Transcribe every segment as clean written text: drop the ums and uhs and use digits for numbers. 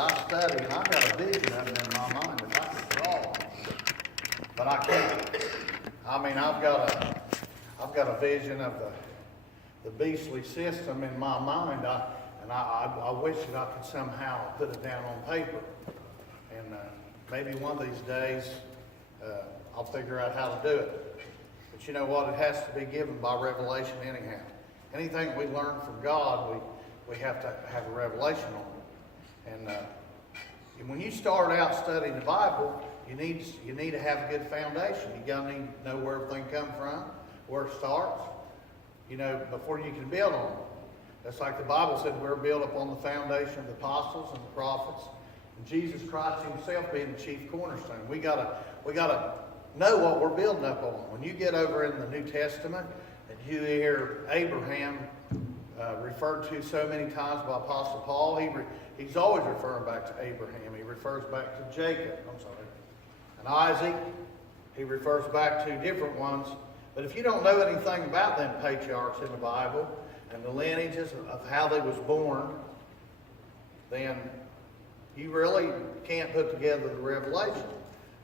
I study, and I've got a vision of them in my mind if I could draw, but I can't. I mean, I've got a vision of the beastly system in my mind, I wish that I could somehow put it down on paper. And maybe one of these days I'll figure out how to do it. But you know what? It has to be given by revelation anyhow. Anything we learn from God, we have to have a revelation on it. And when you start out studying the Bible, you need to have a good foundation. You gotta need to know where everything comes from, where it starts, before you can build on it. That's like the Bible said, we're built upon the foundation of the apostles and the prophets, and Jesus Christ himself being the chief cornerstone. We gotta know what we're building up on. When you get over in the New Testament and you hear Abraham referred to so many times by Apostle Paul, he's always referring back to Abraham. He refers back to Jacob, and Isaac. He refers back to different ones. But if you don't know anything about them patriarchs in the Bible and the lineages of how they was born, then you really can't put together the revelation.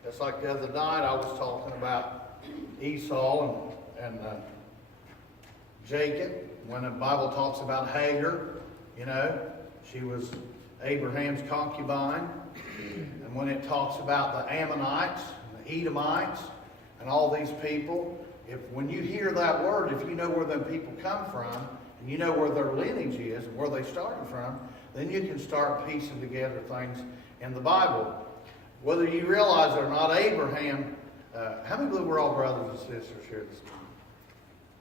Just like the other night I was talking about Esau and Jacob. When the Bible talks about Hagar, she was Abraham's concubine. And when it talks about the Ammonites, and the Edomites, and all these people, when you hear that word, if you know where them people come from, and you know where their lineage is and where they started from, then you can start piecing together things in the Bible. Whether you realize it or not, Abraham, how many believe we're all brothers and sisters here this morning?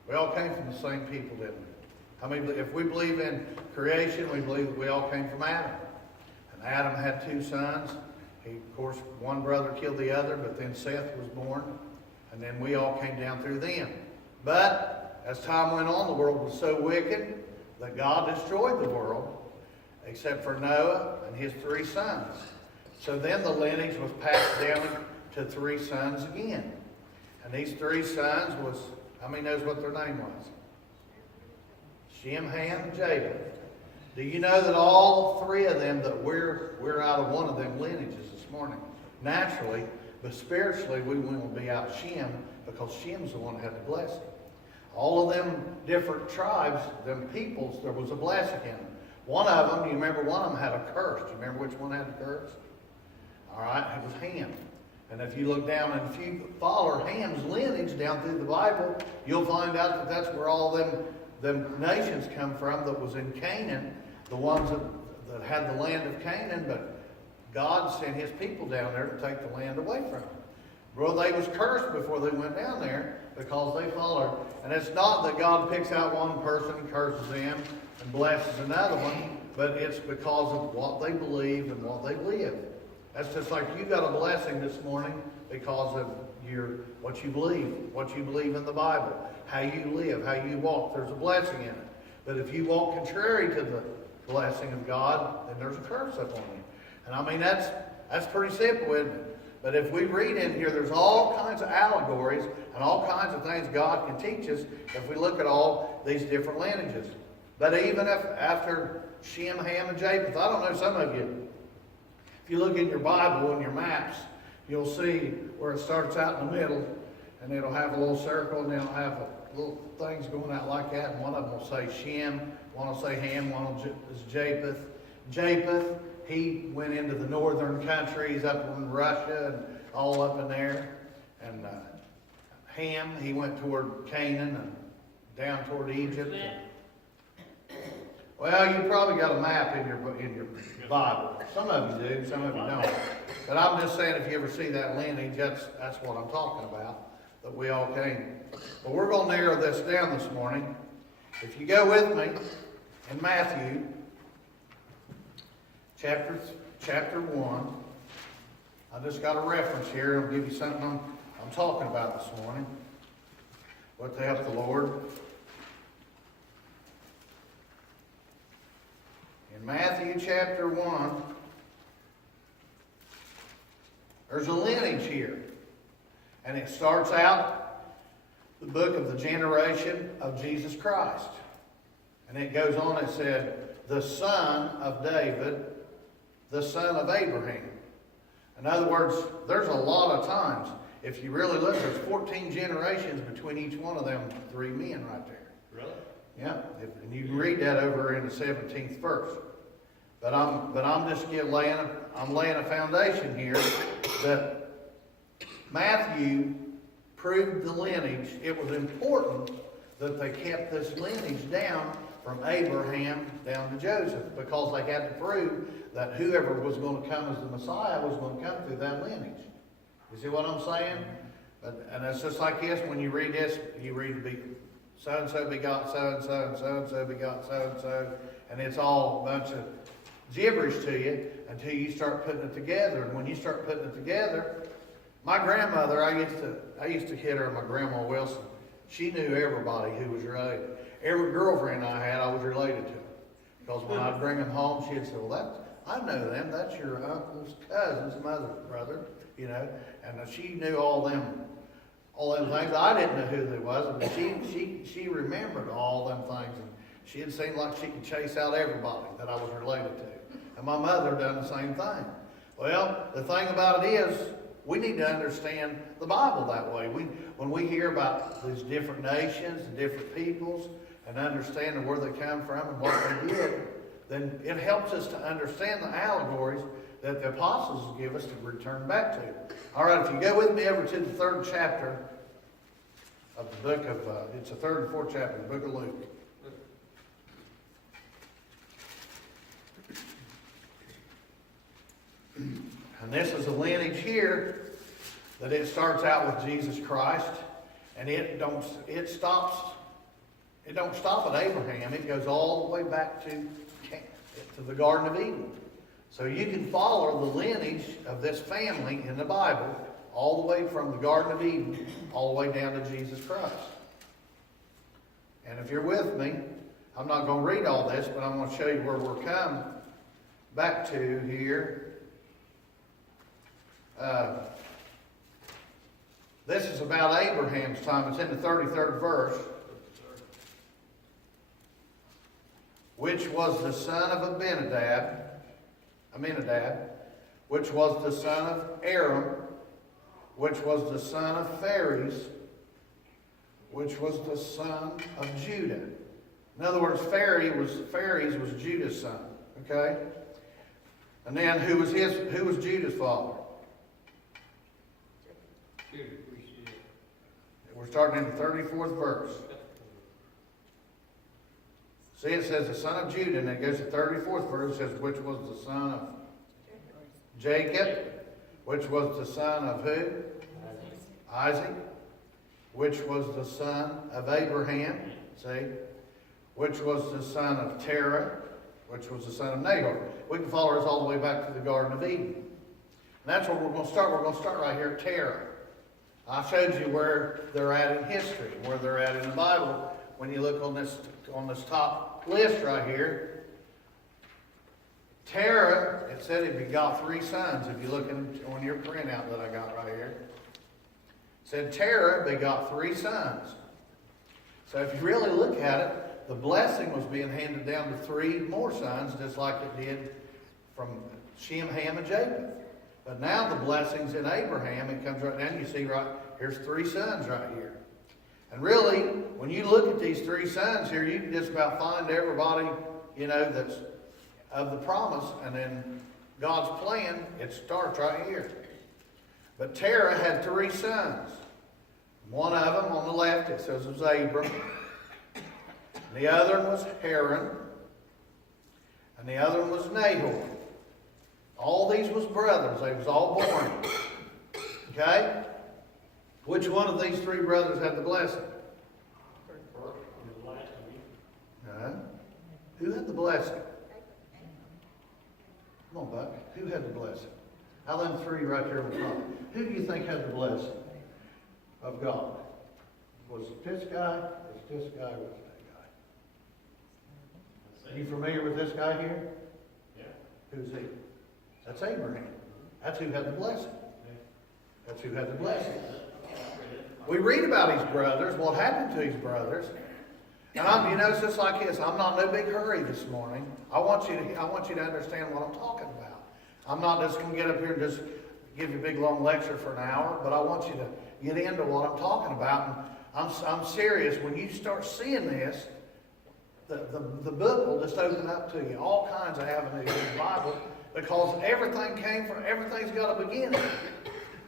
We all came from the same people, didn't we? How many, if we believe in creation, we believe that we all came from Adam. And Adam had two sons. Of course, one brother killed the other, but then Seth was born. And then we all came down through them. But as time went on, the world was so wicked that God destroyed the world, except for Noah and his 3 sons. So then the lineage was passed down to 3 sons again. And these 3 sons was, how many knows what their name was? Shem, Ham, and Japheth. Do you know that all 3 of them, that we're out of one of them lineages this morning? Naturally, but spiritually we will be out Shem, because Shem's the one that had the blessing. All of them different tribes, them peoples, there was a blessing in them. One of them, you remember one of them had a curse. Do you remember which one had the curse? All right, it was Ham. And if you look down and if you follow Ham's lineage down through the Bible, you'll find out that that's where all them nations come from that was in Canaan, the ones that had the land of Canaan, but God sent his people down there to take the land away from them. Well, they was cursed before they went down there because they followed. And it's not that God picks out one person and curses them and blesses another one, but it's because of what they believe and what they live. That's just like you got a blessing this morning because of what you believe in the Bible, how you live, how you walk. There's a blessing in it. But if you walk contrary to the blessing of God, then there's a curse upon you. And I mean, that's pretty simple, isn't it? But if we read in here, there's all kinds of allegories and all kinds of things God can teach us if we look at all these different lineages. But even after Shem, Ham, and Japheth, I don't know, some of you, if you look in your Bible and your maps, you'll see where it starts out in the middle, and it'll have a little circle, and it'll have little things going out like that, and one of them will say Shem, one will say Ham, one is Japheth. Japheth, he went into the northern countries up in Russia and all up in there. And Ham, he went toward Canaan and down toward Egypt. Well, you probably got a map in your Bible. Some of you do, some of you don't. But I'm just saying, if you ever see that lineage, that's what I'm talking about, that we all came. But we're going to narrow this down this morning. If you go with me in Matthew, chapter 1. I just got a reference here. I'll give you something I'm talking about this morning. With the help of the Lord. In Matthew chapter 1, there's a lineage here. And it starts out the book of the generation of Jesus Christ. And it goes on, it said, the son of David, the son of Abraham. In other words, there's a lot of times, if you really look, there's 14 generations between each one of them three men right there. Really? Yeah, and you can read that over in the 17th verse. But I'm just laying a foundation here that Matthew proved the lineage. It was important that they kept this lineage down from Abraham down to Joseph, because they had to prove that whoever was going to come as the Messiah was going to come through that lineage. You see what I'm saying? And it's just like this, when you read this, you read so-and-so begot so-and-so, and so-and-so begot so-and-so, and it's all a bunch of gibberish to you until you start putting it together. And when you start putting it together, my grandmother, I used to kid her, my grandma Wilson. She knew everybody who was related. Every girlfriend I had, I was related to. Because when I'd bring them home, she'd say, well, I know them. That's your uncle's cousin's mother, brother, you know. And she knew all them things. I didn't know who they was, but she remembered all them things. And she'd seem like she could chase out everybody that I was related to. And my mother done the same thing. Well, the thing about it is, we need to understand the Bible that way. When we hear about these different nations and different peoples and understanding where they come from and what they did, then it helps us to understand the allegories that the apostles give us to return back to. All right, if you go with me over to the 3rd chapter of the book of, it's the 3rd and 4th chapter of the book of Luke. And this is a lineage here that it starts out with Jesus Christ, and it don't stop at Abraham. It goes all the way back to the Garden of Eden. So you can follow the lineage of this family in the Bible all the way from the Garden of Eden all the way down to Jesus Christ. And if you're with me, I'm not going to read all this, but I'm going to show you where we're come back to here. This is about Abraham's time. It's in the 33rd verse. Which was the son of Aminadab, which was the son of Aram, which was the son of Phares, which was the son of Judah. In other words, Phares was Judah's son. Okay? And then who was Judah's father? We're starting in the 34th verse. See, it says the son of Judah, and it goes to the 34th verse. It says, which was the son of Jacob, which was the son of who? Isaac. Which was the son of Abraham. See? Which was the son of Terah, which was the son of Nahor. We can follow this all the way back to the Garden of Eden. And that's where we're going to start. We're going to start right here at Terah. I showed you where they're at in history, where they're at in the Bible. When you look on this top list right here, Terah, it said he begot 3 sons. If you look on your printout that I got right here, it said Terah begot 3 sons. So if you really look at it, the blessing was being handed down to 3 more sons, just like it did from Shem, Ham, and Japheth. But now the blessing's in Abraham. It comes right down. You see right here's 3 sons right here. And really, when you look at these 3 sons here, you can just about find everybody, you know, that's of the promise. And then God's plan, it starts right here. But Terah had 3 sons. One of them on the left, it says, was Abram. And the other one was Haran. And the other one was Nahor. All these was brothers. They was all born. Okay? Which one of these 3 brothers had the blessing? Who had the blessing? Come on, Buck. Who had the blessing? Out of them 3 right there on the top. Who do you think had the blessing of God? Was it this guy? Was it this guy? Was it that guy? Are you familiar with this guy here? Yeah. Who's he? That's Abraham. That's who had the blessing. That's who had the blessing. We read about his brothers, what happened to his brothers. And it's just like this. I'm not in no big hurry this morning. I want you to understand what I'm talking about. I'm not just going to get up here and just give you a big long lecture for an hour, but I want you to get into what I'm talking about. And I'm serious. When you start seeing this, the book will just open up to you all kinds of avenues in the Bible, because everything's got a beginning.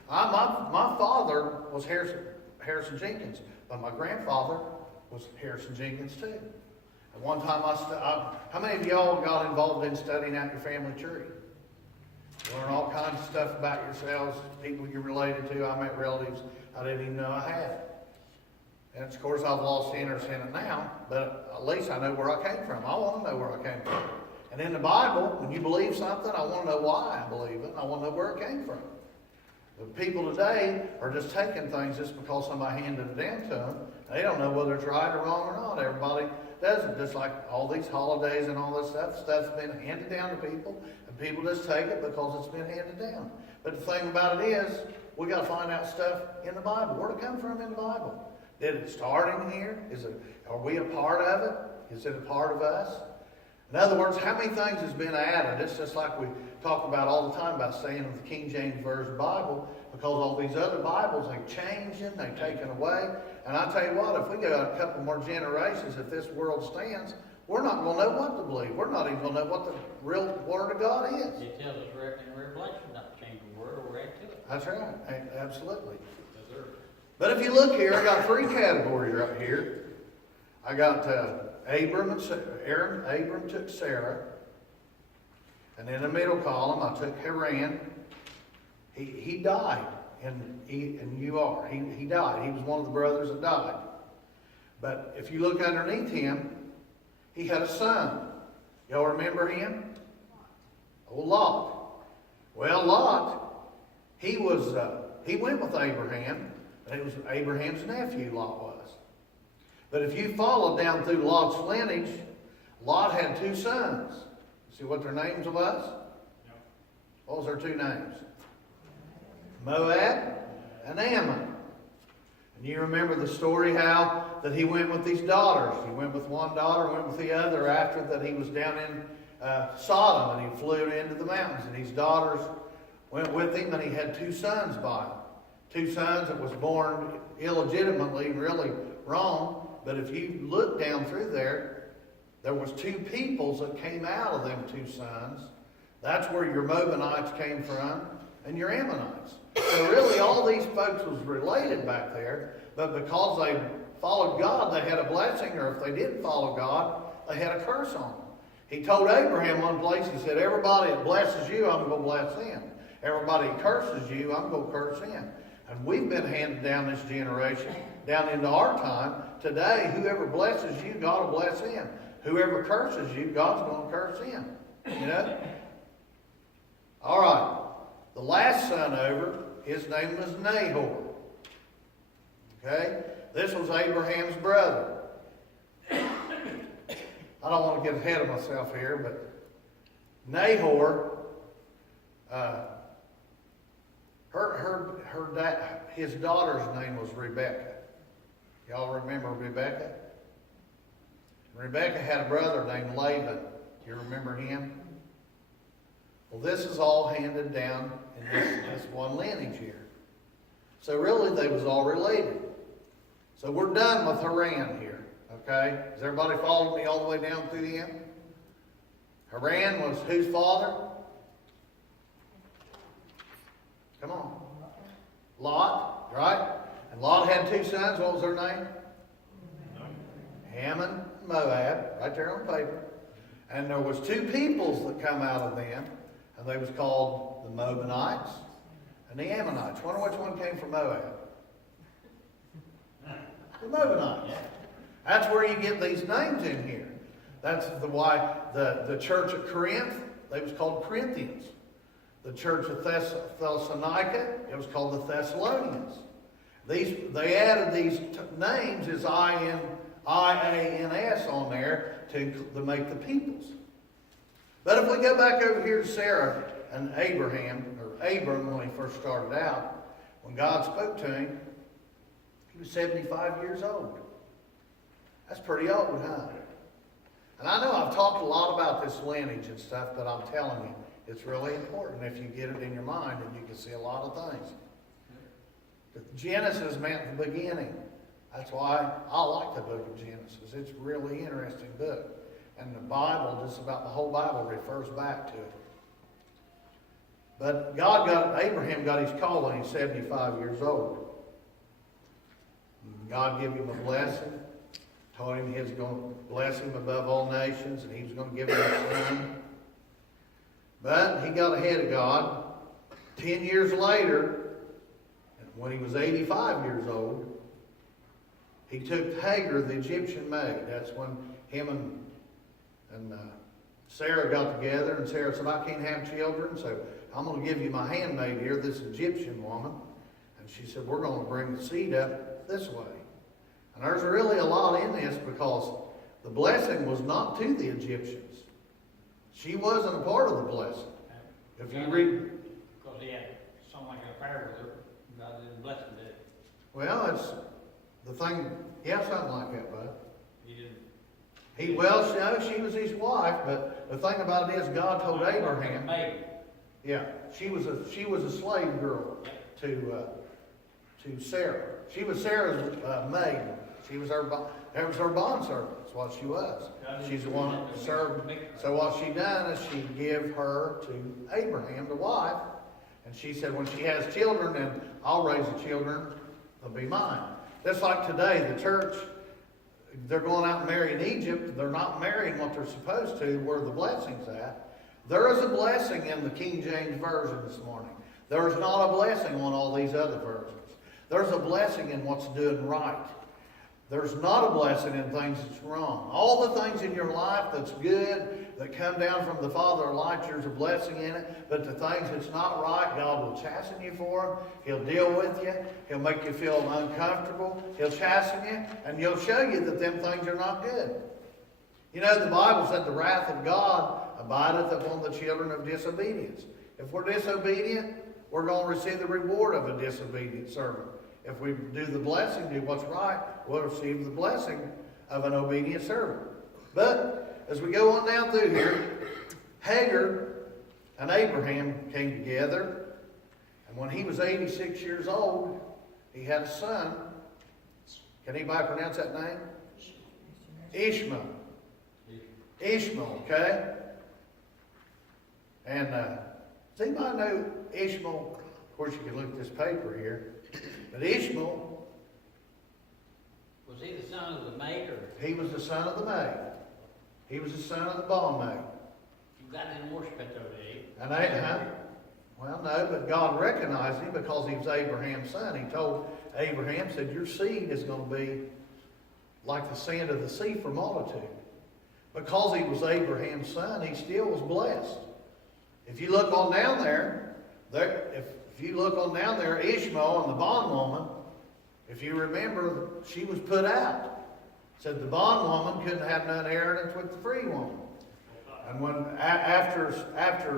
My father was Harrison Jenkins, but my grandfather was Harrison Jenkins too. At one time, how many of y'all got involved in studying out your family tree? You learn all kinds of stuff about yourselves, people you're related to. I met relatives I didn't even know I had. And of course, I've lost interest in it now, but at least I know where I came from. I want to know where I came from. And in the Bible, when you believe something, I want to know why I believe it, and I want to know where it came from. The people today are just taking things just because somebody handed it down to them. They don't know whether it's right or wrong or not. Everybody does it, just like all these holidays and all this stuff. Stuff's been handed down to people, and people just take it because it's been handed down. But the thing about it is, we got to find out stuff in the Bible. Where did it come from in the Bible? Did it start in here? Are we a part of it? Is it a part of us? In other words, how many things has been added? It's just like we talk about all the time about staying with the King James Version Bible, because all these other Bibles, they've changed them, they've taken away. And I tell you what, if we go a couple more generations, if this world stands, we're not going to know what to believe. We're not even going to know what the real Word of God is. It tells us in Revelation not to change the Word or add to it. That's right. Absolutely. Yes, sir. But if you look here, I got three categories right here. I got Abram and Sarah. Abram took Sarah. And in the middle column, I took Haran. He died, and you are. He died. He was one of the brothers that died. But if you look underneath him, he had a son. Y'all remember him? Oh, Lot. Well, Lot, he went with Abraham, and it was Abraham's nephew, Lot was. But if you follow down through Lot's lineage, Lot had two sons. See what their names was? No. What was their two names? Moab and Ammon. And you remember the story how that he went with these daughters. He went with one daughter, went with the other after that he was down in Sodom, and he flew into the mountains. And his daughters went with him, and he had two sons by him. Two sons that was born illegitimately, really wrong. But if you look down through there was two peoples that came out of them two sons. That's where your Moabites came from, and your Ammonites. So really all these folks was related back there, but because they followed God, they had a blessing, or if they didn't follow God, they had a curse on them. He told Abraham one place, he said, everybody that blesses you, I'm going to bless them. Everybody that curses you, I'm going to curse them. And we've been handed down this generation, down into our time. Today, whoever blesses you, God will bless him. Whoever curses you, God's going to curse him. You know? All right. The last son over, his name was Nahor. Okay? This was Abraham's brother. I don't want to get ahead of myself here, but Nahor, his daughter's name was Rebekah. Y'all remember Rebekah? Rebekah had a brother named Laban. Do you remember him? Well, this is all handed down in this one lineage here. So really, they was all related. So we're done with Haran here. Okay? Has everybody followed me all the way down through the end? Haran was whose father? Come on. Lot, right? And Lot had two sons. What was their name? Ammon and Moab, right there on the paper. And there was two peoples that come out of them, and they was called the Moabites and the Ammonites. Wonder which one came from Moab? The Moabites. That's where you get these names in here. That's why the church at Corinth, they was called Corinthians. The church of Thessalonica, it was called the Thessalonians. They added these names as I-A-N-S on there to make the peoples. But if we go back over here to Sarah and Abram when he first started out, when God spoke to him, he was 75 years old. That's pretty old, huh? And I know I've talked a lot about this lineage and stuff, but I'm telling you, It's really important if you get it in your mind, and you can see a lot of things. But Genesis meant the beginning. That's why I like the book of Genesis. It's a really interesting book. And the Bible, just about the whole Bible, refers back to it. But Abraham got his call when he's 75 years old. God gave him a blessing, told him he was going to bless him above all nations, and he was going to give him a son. But he got ahead of God. 10 years later, when he was 85 years old, he took Hagar, the Egyptian maid. That's when him and Sarah got together, and Sarah said, I can't have children, so I'm going to give you my handmaid here, this Egyptian woman. And she said, we're going to bring the seed up this way. And there's really a lot in this, because the blessing was not to the Egyptians. She wasn't a part of the blessing. If you read... Because he had something like an affair with her, God didn't bless him, did he? Well, it's the thing... Yeah, something like that, bud. He didn't. She was his wife, but the thing about it is God told Abraham... Maid. Yeah, she was a slave girl to Sarah. She was Sarah's maid. She was her bondservant. That's what she was. She's the one that served. So what she done is she give her to Abraham, the wife, and she said, when she has children, then I'll raise the children. They'll be mine. Just like today, the church, they're going out and marrying Egypt. They're not marrying what they're supposed to, where the blessing's at. There is a blessing in the King James Version this morning. There is not a blessing on all these other versions. There's a blessing in what's doing right. There's not a blessing in things that's wrong. All the things in your life that's good, that come down from the Father of lights, there's a blessing in it. But the things that's not right, God will chasten you for them. He'll deal with you. He'll make you feel uncomfortable. He'll chasten you, and He'll show you that them things are not good. You know, the Bible said the wrath of God abideth upon the children of disobedience. If we're disobedient, we're going to receive the reward of a disobedient servant. If we do the blessing, do what's right, we'll receive the blessing of an obedient servant. But as we go on down through here, Hagar and Abraham came together, and when he was 86 years old, he had a son. Can anybody pronounce that name? Ishmael. Ishmael, okay? And does anybody know Ishmael? Of course, you can look at this paper here. But Ishmael... Was he the son of the maid, or? He was the son of the maid. He was the son of the bondmaid. You got any more spent over there? And well, no, but God recognized him because he was Abraham's son. He told Abraham, said, your seed is going to be like the sand of the sea for multitude. Because he was Abraham's son, he still was blessed. If you look on down there, if you look on down there, Ishmael and the bondwoman, if you remember, she was put out. Said the bondwoman couldn't have none inheritance with the free woman. And when after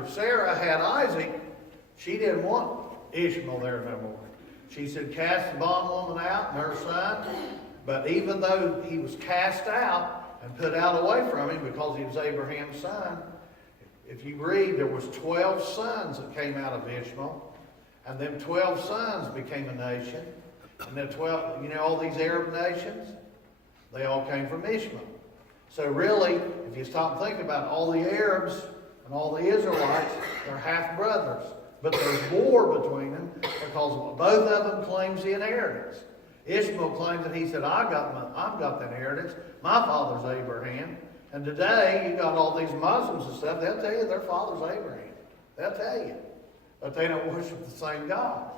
Sarah had Isaac, she didn't want Ishmael there no more. She said, cast the bondwoman out and her son. But even though he was cast out and put out away from him because he was Abraham's son, if you read, there was 12 sons that came out of Ishmael. And them 12 sons became a nation. And then 12, you know, all these Arab nations, they all came from Ishmael. So really, if you stop and think about it, all the Arabs and all the Israelites, they're half-brothers. But there's war between them because both of them claims the inheritance. Ishmael claims that he said, I've got the inheritance. My father's Abraham. And today, you got all these Muslims and stuff, they'll tell you their father's Abraham. They'll tell you. But they don't worship the same God.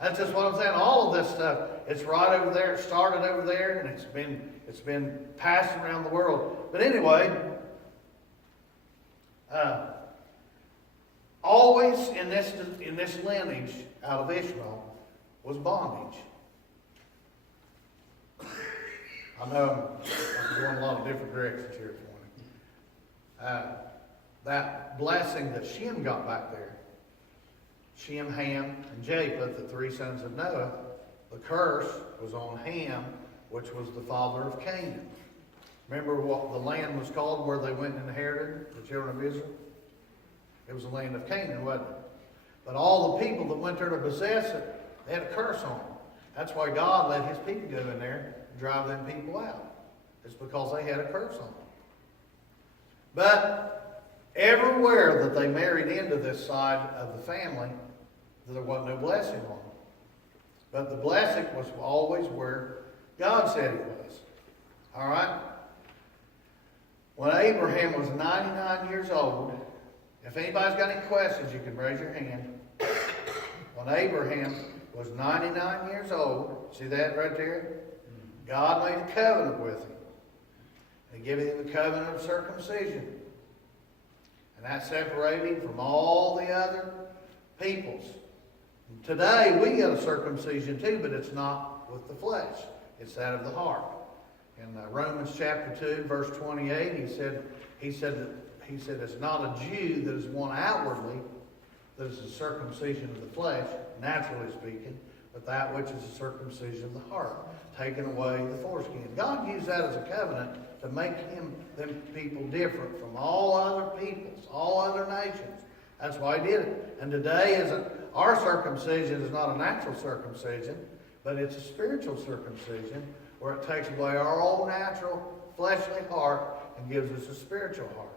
That's just what I'm saying. All of this stuff, it's right over there. It started over there, and it's been passed around the world. But anyway, always in this lineage out of Ishmael was bondage. I know I'm going a lot of different directions here this morning. That blessing that Shem got back there, Shem, Ham, and Japheth, the three sons of Noah, the curse was on Ham, which was the father of Canaan. Remember what the land was called where they went and inherited, the children of Israel? It was the land of Canaan, wasn't it? But all the people that went there to possess it, they had a curse on them. That's why God let his people go in there and drive them people out. It's because they had a curse on them. But everywhere that they married into this side of the family, there wasn't no blessing on them. But the blessing was always where God said it was. All right? When Abraham was 99 years old, if anybody's got any questions, you can raise your hand. When Abraham was 99 years old, see that right there? God made a covenant with him. He gave him the covenant of circumcision. And that separated him from all the other peoples. And today we get a circumcision too, but it's not with the flesh. It's that of the heart. In Romans chapter 2, verse 28, he said it's not a Jew that is one outwardly, that is the circumcision of the flesh, naturally speaking, but that which is the circumcision of the heart, taking away the foreskin. God used that as a covenant to make them people different from all other peoples, all other nations. That's why he did it. And today our circumcision is not a natural circumcision, but it's a spiritual circumcision where it takes away our old natural fleshly heart and gives us a spiritual heart.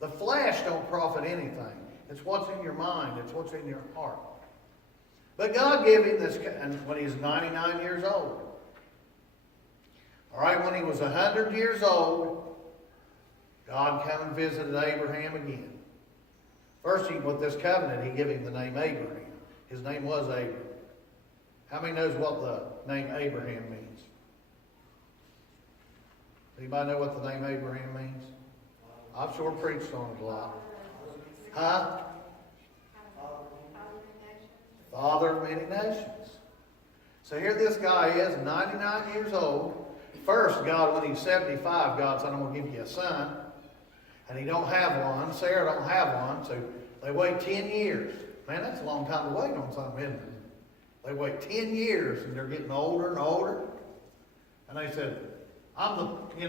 The flesh don't profit anything. It's what's in your mind. It's what's in your heart. But God gave him this, and when he was 99 years old. All right, when he was 100 years old, God came and visited Abraham again. First, with this covenant, he gave him the name Abraham. His name was Abraham. How many knows what the name Abraham means? Anybody know what the name Abraham means? I've sure preached on it a lot. Huh? Father of many nations. So here this guy is, 99 years old. First, God, when he's 75, God said, I'm going to give you a son. And he don't have one. Sarah don't have one. So they wait 10 years. Man, that's a long time to wait on something, isn't it? They wait 10 years and they're getting older and older. And they said, I'm going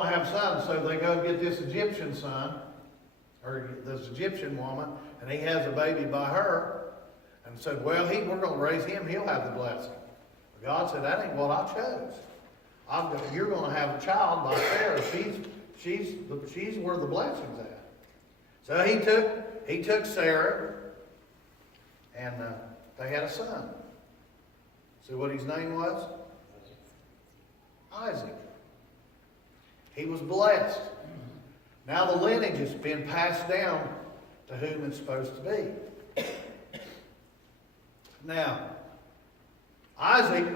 to have a son. So they go get this Egyptian son, or this Egyptian woman, and he has a baby by her. And said, well, we're going to raise him. He'll have the blessing. God said, that ain't what I chose. You're going to have a child by Sarah. She's where the blessing's at. So he took Sarah, and they had a son. See what his name was? Isaac. He was blessed. Now the lineage has been passed down to whom it's supposed to be. Now, Isaac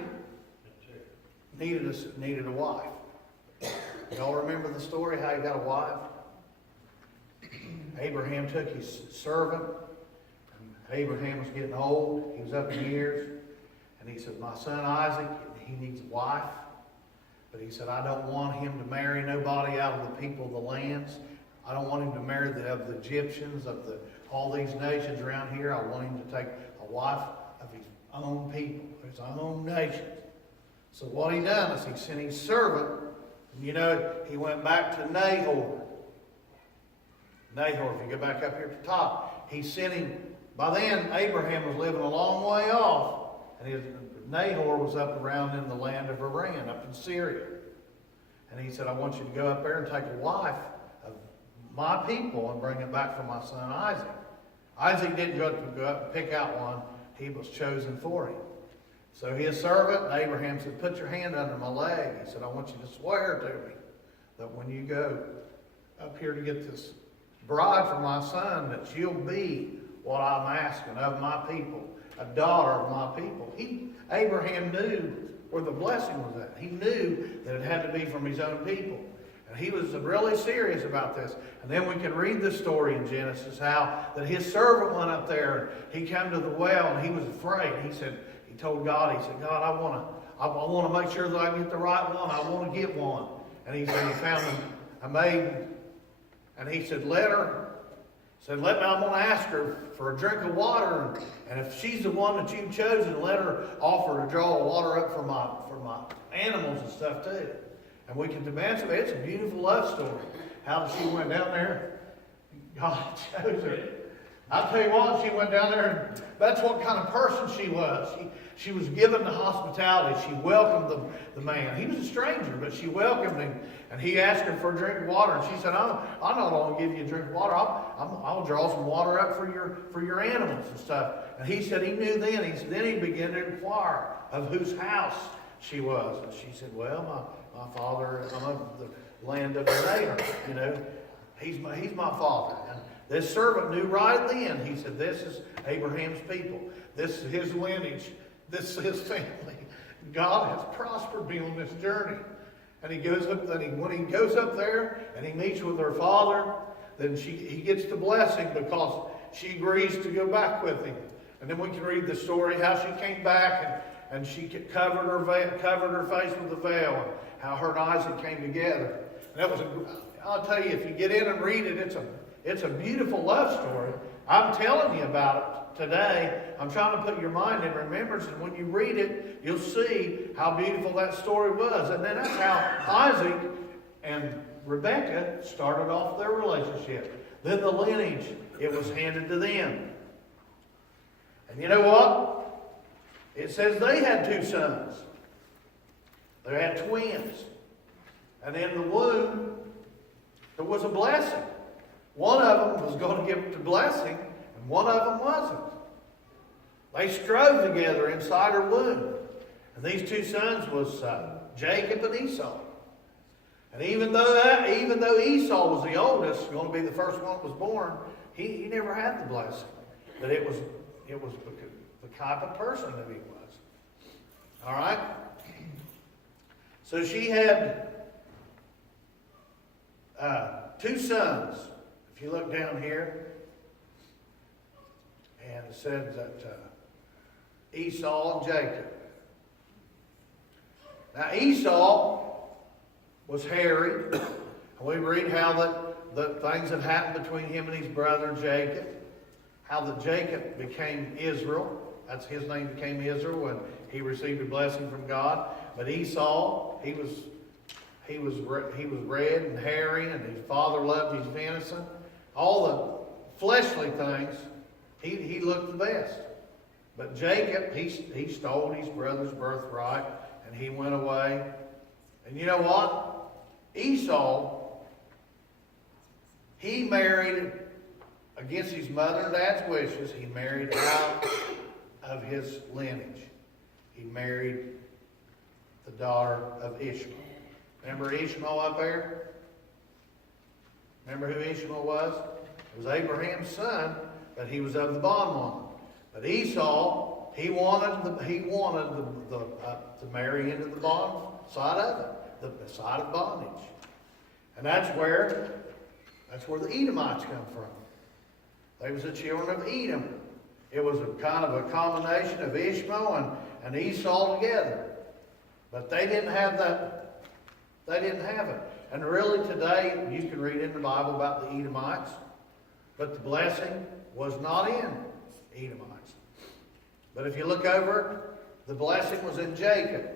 needed a wife. Y'all remember the story how he got a wife? Abraham took his servant. And Abraham was getting old. He was up in years. And he said, my son Isaac, he needs a wife. But he said, I don't want him to marry nobody out of the people of the lands. I don't want him to marry of the Egyptians, all these nations around here. I want him to take a wife of his own people, his own nation. So what he done is he sent his servant, and he went back to Nahor. Nahor, if you go back up here at the top, he sent him. By then, Abraham was living a long way off, and Nahor was up around in the land of Iran, up in Syria. And he said, I want you to go up there and take a wife of my people and bring it back for my son Isaac. Isaac didn't go up and pick out one. He was chosen for him. So his servant, Abraham, said, put your hand under my leg. He said, I want you to swear to me that when you go up here to get this bride for my son, that she'll be what I'm asking of my people, a daughter of my people. Abraham knew where the blessing was at. He knew that it had to be from his own people. And he was really serious about this. And then we can read the story in Genesis, how that his servant went up there, and he came to the well, and he was afraid. He told God, he said, God, I want to make sure that I get the right one. I want to get one. And he said he found a maiden. And he said, I'm going to ask her for a drink of water. And if she's the one that you've chosen, let her offer to draw water up for my animals and stuff too. And we can demand it. It's a beautiful love story. How she went down there, God chose her. I'll tell you what, she went down there, and that's what kind of person she was. She was given the hospitality. She welcomed the man. He was a stranger, but she welcomed him. And he asked her for a drink of water. And she said, I'll not only give you a drink of water, I'll draw some water up for your animals and stuff. And he said he knew then. Then he began to inquire of whose house she was. And she said, well, my father, I'm of the land of the neighbor. You know, he's my father. And this servant knew right then. He said, this is Abraham's people. This is his lineage. This is his family. God has prospered me on this journey. And he goes up. When he goes up there and he meets with her father, then he gets the blessing because she agrees to go back with him. And then we can read the story how she came back and she covered her face with a veil, and how her and Isaac came together. And that was I'll tell you, if you get in and read it, it's a beautiful love story. I'm telling you about it today. I'm trying to put your mind in remembrance, and when you read it, you'll see how beautiful that story was. And then that's how Isaac and Rebekah started off their relationship. Then the lineage, it was handed to them. And you know what? It says they had 2 sons. They had twins. And in the womb, there was a blessing. One of them was going to give the blessing, and one of them wasn't. They strove together inside her womb. And these 2 sons was Jacob and Esau. And even though Esau was the oldest, going to be the first one that was born, he never had the blessing. But it was the type of person that he was. All right? So she had 2 sons. If you look down here, and it says that Esau and Jacob. Now Esau was hairy, and we read how the things that happened between him and his brother Jacob, how that Jacob became Israel. That's his name became Israel when he received a blessing from God. But Esau, he was red and hairy, and his father loved his venison. All the fleshly things, he looked the best. But Jacob, he stole his brother's birthright, and he went away. And you know what? Esau, he married against his mother and dad's wishes. He married out of his lineage. He married the daughter of Ishmael. Remember Ishmael up there? Remember who Ishmael was? It was Abraham's son, but he was of the bondwoman. But Esau, he wanted to marry into the bond side of it, the side of bondage, and that's where the Edomites come from. They was the children of Edom. It was a kind of a combination of Ishmael and Esau together, but they didn't have that. They didn't have it. And really today, you can read in the Bible about the Edomites, but the blessing was not in Edomites. But if you look over, the blessing was in Jacob.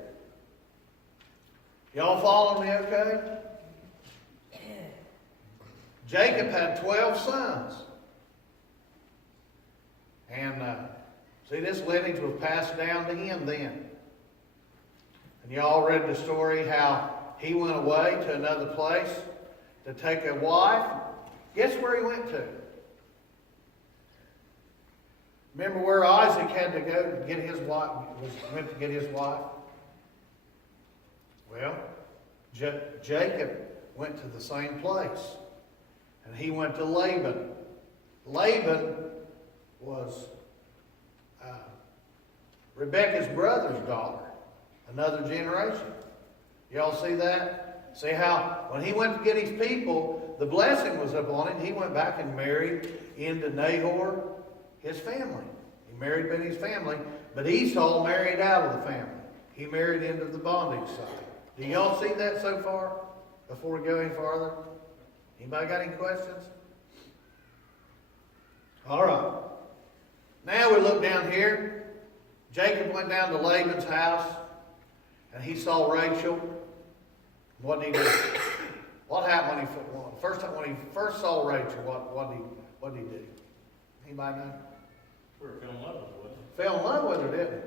Y'all follow me okay? Jacob had 12 sons. And see, this lineage was passed down to him then. And y'all read the story how he went away to another place to take a wife. Guess where he went to? Remember where Isaac had to go to get his wife? Went to get his wife? Well, Jacob went to the same place. And he went to Laban. Laban was Rebekah's brother's daughter. Another generation. Y'all see that? See how when he went to get his people, the blessing was upon him. He went back and married into Nahor, his family. He married into his family, but Esau married out of the family. He married into the bondage side. Do y'all see that so far? Before we go any farther? Anybody got any questions? All right. Now we look down here. Jacob went down to Laban's house, and he saw Rachel. What did he do? What happened when he first saw Rachel? What did he do? Anybody know? We're fell in love with it, wasn't Fell in love with her, didn't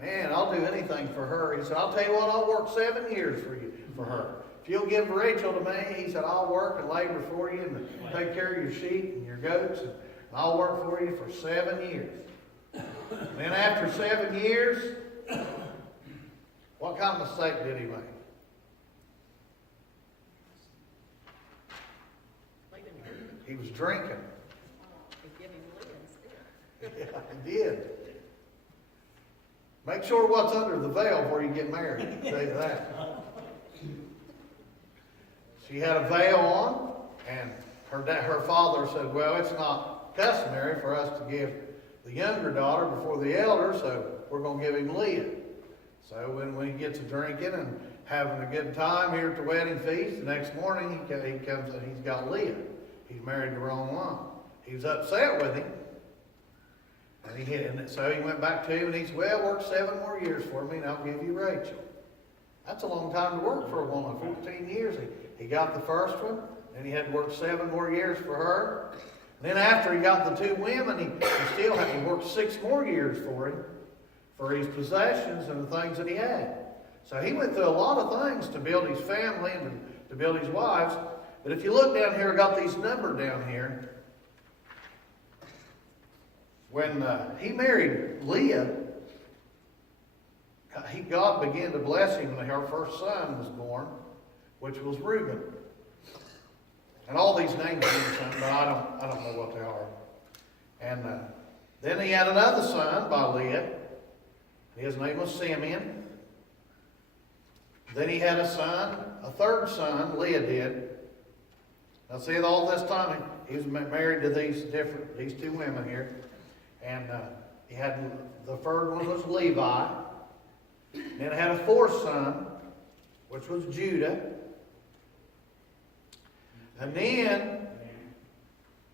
he? Man, I'll do anything for her. He said, I'll tell you what, I'll work 7 years for her. If you'll give Rachel to me, he said, I'll work and labor for you and take care of your sheep and your goats, and I'll work for you for 7 years. And then after 7 years, what kind of mistake did he make? He was drinking. Yeah, he did. Make sure what's under the veil before you get married. I'll tell you that. She had a veil on, and her father said, well, it's not customary for us to give the younger daughter before the elder, so we're going to give him Leah. So when he gets a drinking and having a good time here at the wedding feast, the next morning he comes and he's got Leah. He's married the wrong one. He was upset with him. And so he went back to him and he said, well, work 7 more years for me and I'll give you Rachel. That's a long time to work for a woman, 14 years. He got the first one, and he had to work 7 more years for her. And then after he got the 2 women, he worked 6 more years for him, for his possessions and the things that he had. So he went through a lot of things to build his family and to build his wives. But if you look down here, I got these numbered down here. When he married Leah, God began to bless him when her first son was born, which was Reuben. And all these names mean something, but I don't know what they are. And then he had another son by Leah. His name was Simeon. Then he had a third son, Leah did. Now see, all this time he was married to these 2 women here. And he had, the third one was Levi. Then he had a 4th son, which was Judah. And then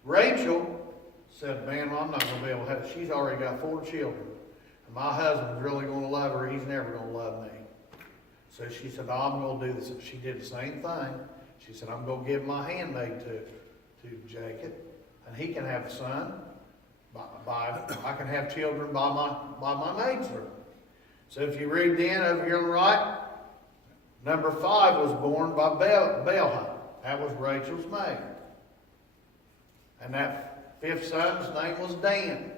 Rachel said, man, well, I'm not going to be able to have it. She's already got 4 children. And my husband's really going to love her. He's never going to love me. So she said, oh, I'm going to do this. She did the same thing. She said, I'm going to give my handmaid to Jacob, and he can have a son. I can have children by my maidservant. So if you read then over here on the right, number 5 was born by Bilhah. That was Rachel's maid. And that 5th son's name was Dan.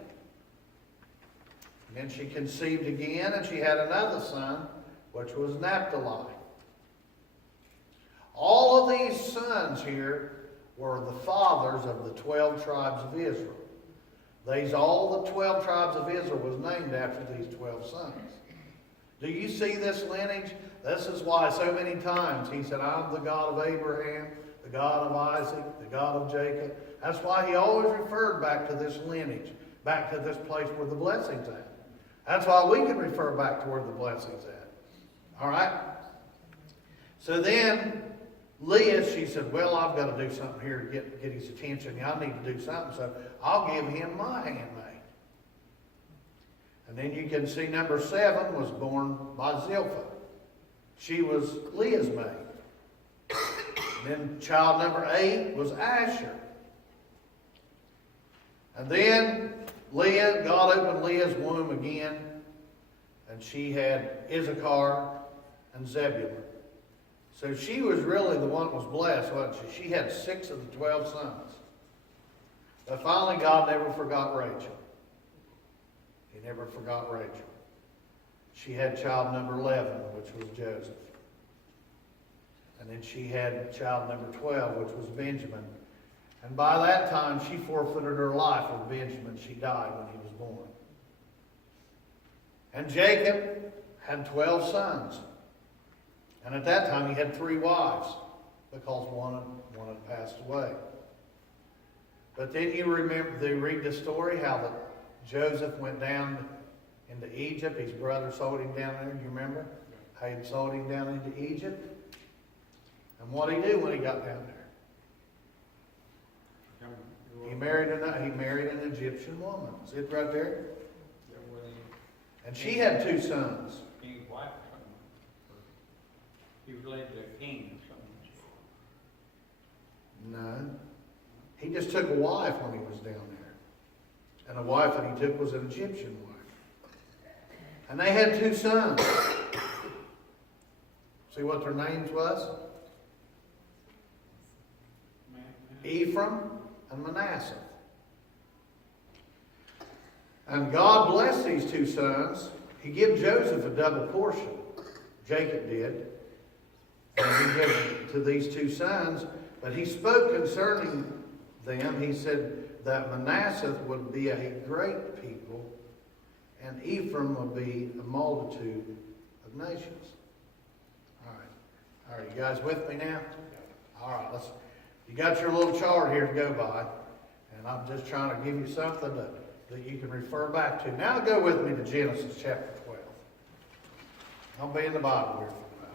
And then she conceived again, and she had another son, which was Naphtali. All of these sons here were the fathers of the 12 tribes of Israel. All the 12 tribes of Israel was named after these 12 sons. Do you see this lineage? This is why so many times he said, I'm the God of Abraham, the God of Isaac, the God of Jacob. That's why he always referred back to this lineage, back to this place where the blessing's at. That's why we can refer back to where the blessing's at. All right? So then, Leah, she said, well, I've got to do something here to get his attention. I need to do something, so I'll give him my handmaid. And then you can see number 7 was born by Zilpah. She was Leah's maid. And then child number 8 was Asher. And then God opened Leah's womb again, and she had Issachar and Zebulun. So she was really the one that was blessed, wasn't she? She had 6 of the 12 sons. But finally, God never forgot Rachel. He never forgot Rachel. She had child number 11, which was Joseph. And then she had child number 12, which was Benjamin. And by that time, she forfeited her life with Benjamin. She died when he was born. And Jacob had 12 sons. And at that time, he had 3 wives, because one had passed away. But then you read the story how that Joseph went down into Egypt. His brother sold him down there. You remember? How he sold him down into Egypt. And what did he do when he got down there? He married an Egyptian woman. See it right there? And she had 2 sons. King's wife or something. He was related to a king or something. No. He just took a wife when he was down there. And the wife that he took was an Egyptian wife. And they had 2 sons. See what their names was? Ephraim and Manasseh. And God blessed these 2 sons. He gave Joseph a double portion. Jacob did. And he gave it to these 2 sons. But he spoke concerning them. He said that Manasseh would be a great people, and Ephraim would be a multitude of nations. All right. All right, you guys with me now? All right, you got your little chart here to go by, and I'm just trying to give you something that you can refer back to. Now go with me to Genesis chapter 12. I'll be in the Bible here for a while.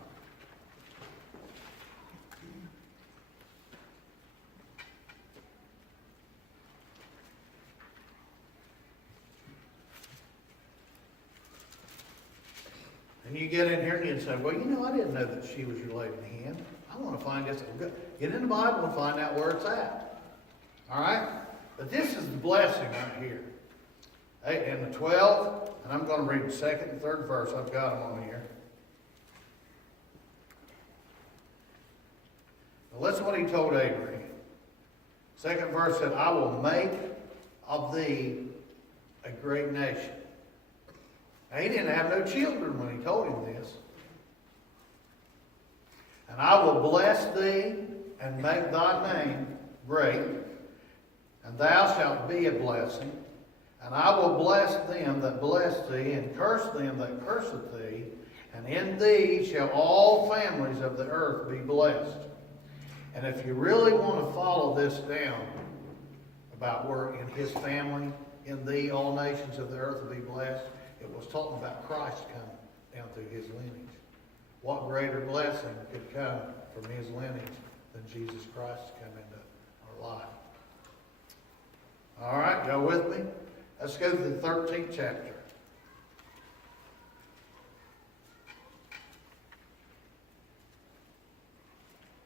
And you get in here and you say, well, you know, I didn't know that she was your lady hand. I want to find this. Get in the Bible and find out where it's at. All right? But this is the blessing right here. In the 12th, and I'm going to read the 2nd and 3rd verse. I've got them on here. Now listen what he told Abraham. 2nd verse said, I will make of thee a great nation. Now, he didn't have no children when he told him this. And I will bless thee and make thy name great, and thou shalt be a blessing. And I will bless them that bless thee, and curse them that curseth thee. And in thee shall all families of the earth be blessed. And if you really want to follow this down, about where in his family, in thee all nations of the earth will be blessed, it was talking about Christ coming down through his lineage. What greater blessing could come from his lineage than Jesus Christ to come into our life? All right, go with me. Let's go to the 13th chapter.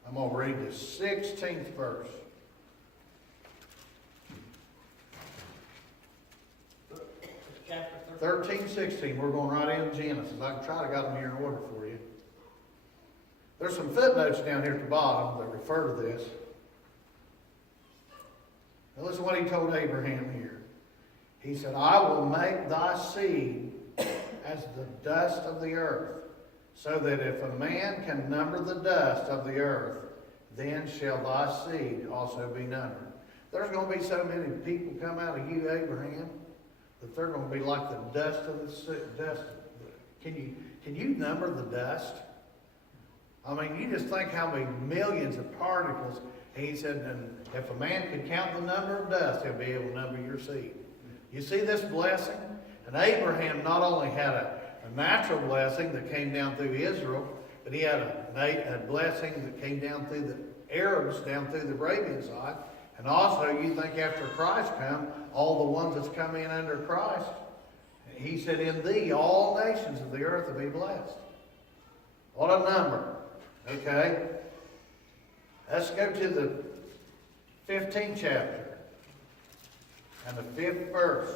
I'm going to read the 16th verse. Chapter 13, 16. We're going right into Genesis. I can try to got them here in order for you. There's some footnotes down here at the bottom that refer to this. Now listen to what he told Abraham here. He said, I will make thy seed as the dust of the earth, so that if a man can number the dust of the earth, then shall thy seed also be numbered. There's going to be so many people come out of you, Abraham, that they're going to be like the dust of the dust. Can you number the dust? I mean, you just think how many millions of particles. He said, and if a man could count the number of dust, he'll be able to number your seed. You see this blessing? And Abraham not only had a natural blessing that came down through Israel, but he had a blessing that came down through the Arabs, down through the Arabian side. And also, you think after Christ come, all the ones that's come in under Christ, he said, in thee all nations of the earth will be blessed. What a number. Okay? Let's go to the 15th chapter and the 5th verse.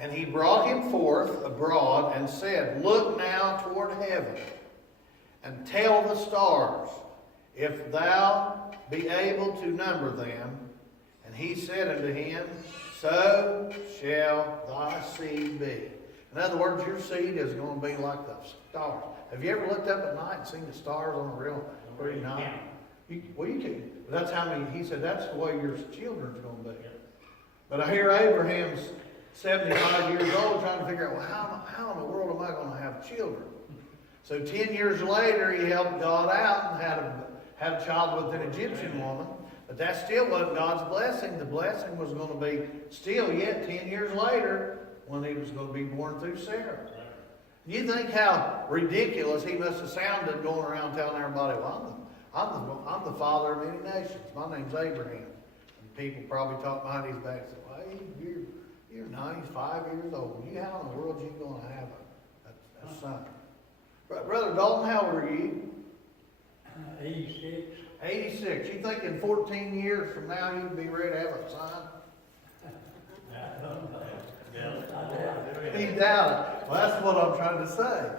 And he brought him forth abroad and said, look now toward heaven, and tell the stars, if thou be able to number them. And he said unto him, so shall thy seed be. In other words, your seed is going to be like the stars. Have you ever looked up at night and seen the stars on a real pretty night? You can. That's how many. He said that's the way your children's going to be. But I hear Abraham's 75 years old trying to figure out, well, how in the world am I going to have children? So 10 years later, he helped God out and had a child with an Egyptian woman. But that still wasn't God's blessing. The blessing was going to be still yet 10 years later when he was going to be born through Sarah. You think how ridiculous he must have sounded going around telling everybody, well, I'm the father of many nations. My name's Abraham. And people probably talk behind his back and say, well, you're 95 years old. How in the world are you going to have a a son. Brother Dalton, how old are you? 86. 86. You think in 14 years from now you'd be ready to have a son? You doubt it. Well, that's what I'm trying to say.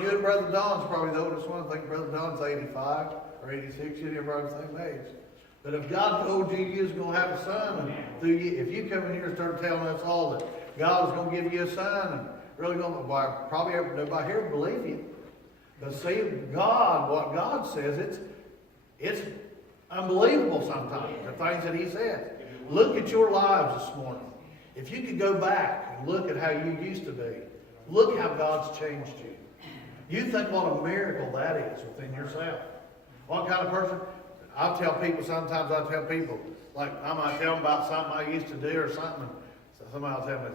You and Brother Don's probably the oldest one. I think Brother Don's 85 or 86. You're probably the same age. But if God told you you was going to have a son, and through you, if you come in here and start telling us all that God was going to give you a son, and really going to, well, probably nobody here will believe you. But see, God, what God says, it's unbelievable sometimes, the things that He says. Look at your lives this morning. If you could go back and look at how you used to be, look how God's changed you. You think what a miracle that is within yourself. What kind of person? I'll tell people, sometimes I tell people, like I might tell them about something I used to do or something, and somebody will tell me,